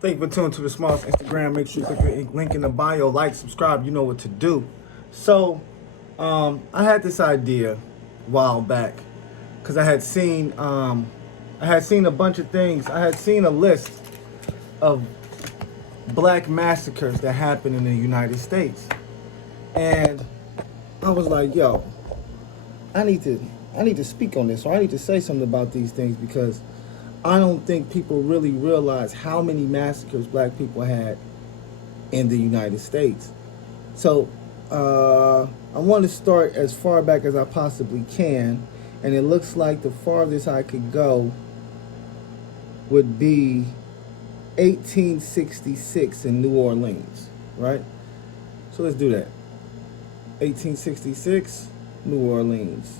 Thank you for tuning to the Smartalecs Instagram. Make sure you click the link in the bio, like, subscribe. You know what to do. So, I had this idea a while back because I had seen a bunch of things. I had seen a list of black massacres that happened in the United States, and I was like, "Yo, I need to speak on this, or I need to say something about these things because I don't think people really realize how many massacres black people had in the United States." So I want to start as far back as I possibly can, and it looks like the farthest I could go would be 1866 in New Orleans, right? So let's do that. 1866, New Orleans.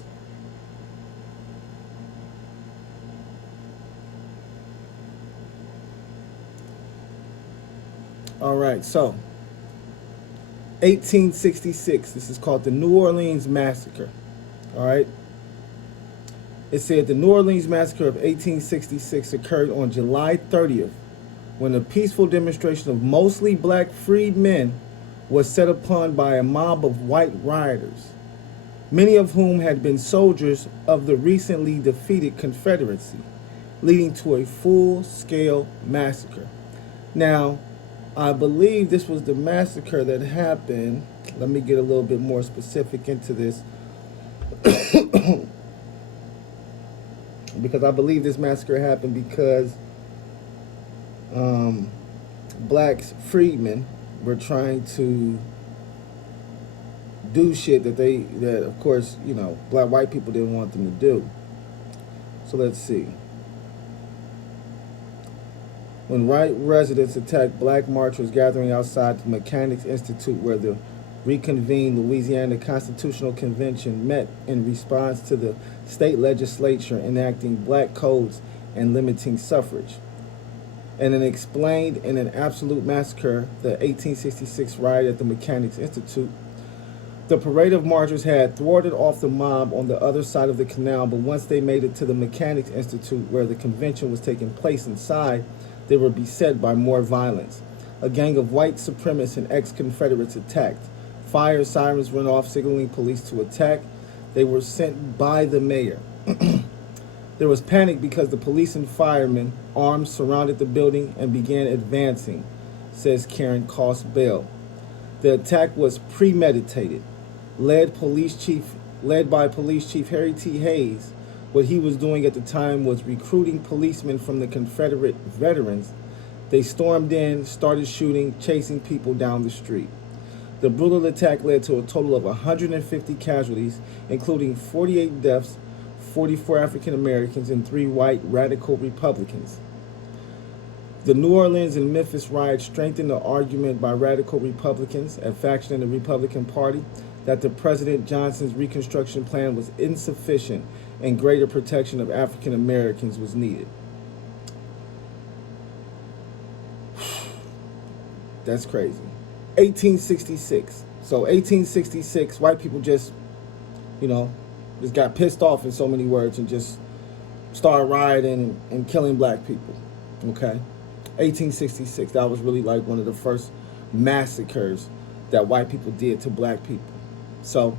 All right, so 1866, this is called the New Orleans Massacre. All right. It said the New Orleans Massacre of 1866 occurred on July 30th when a peaceful demonstration of mostly black freedmen was set upon by a mob of white rioters, many of whom had been soldiers of the recently defeated Confederacy, leading to a full-scale massacre. Now, I believe this was the massacre that happened. Let me get a little bit more specific into this. Because I believe this massacre happened because black freedmen were trying to do shit that of course, black white people didn't want them to do. So let's see. When white residents attacked black marchers gathering outside the Mechanics Institute where the reconvened Louisiana Constitutional Convention met in response to the state legislature enacting black codes and limiting suffrage. And then explained in an absolute massacre, the 1866 riot at the Mechanics Institute. The parade of marchers had thwarted off the mob on the other side of the canal, but once they made it to the Mechanics Institute where the convention was taking place inside, they were beset by more violence. A gang of white supremacists and ex-Confederates attacked. Fire sirens went off, signaling police to attack. They were sent by the mayor. There was panic because the police and firemen, armed, surrounded the building and began advancing, says Karen Cost Bell. The attack was premeditated, led by Police Chief Harry T. Hayes. What he was doing at the time was recruiting policemen from the Confederate veterans. They stormed in, started shooting, chasing people down the street. The brutal attack led to a total of 150 casualties, including 48 deaths, 44 African Americans, and 3 white radical Republicans. The New Orleans and Memphis riots strengthened the argument by radical Republicans, a faction in the Republican Party, that the President Johnson's Reconstruction Plan was insufficient and greater protection of African Americans was needed. That's crazy. 1866. So 1866, white people just got pissed off in so many words and just started rioting and killing black people. Okay? 1866, that was really like one of the first massacres that white people did to black people. So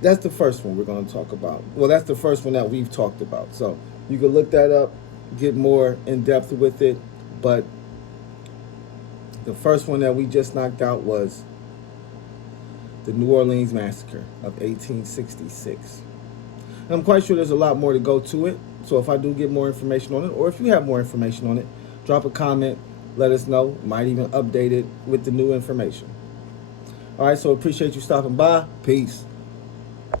that's the first one we're going to talk about. Well, that's the first one that we've talked about. So you can look that up, get more in depth with it. But the first one that we just knocked out was the New Orleans Massacre of 1866. And I'm quite sure there's a lot more to go to it. So if I do get more information on it, or if you have more information on it, drop a comment, let us know. Might even update it with the new information. All right, so appreciate you stopping by. Peace.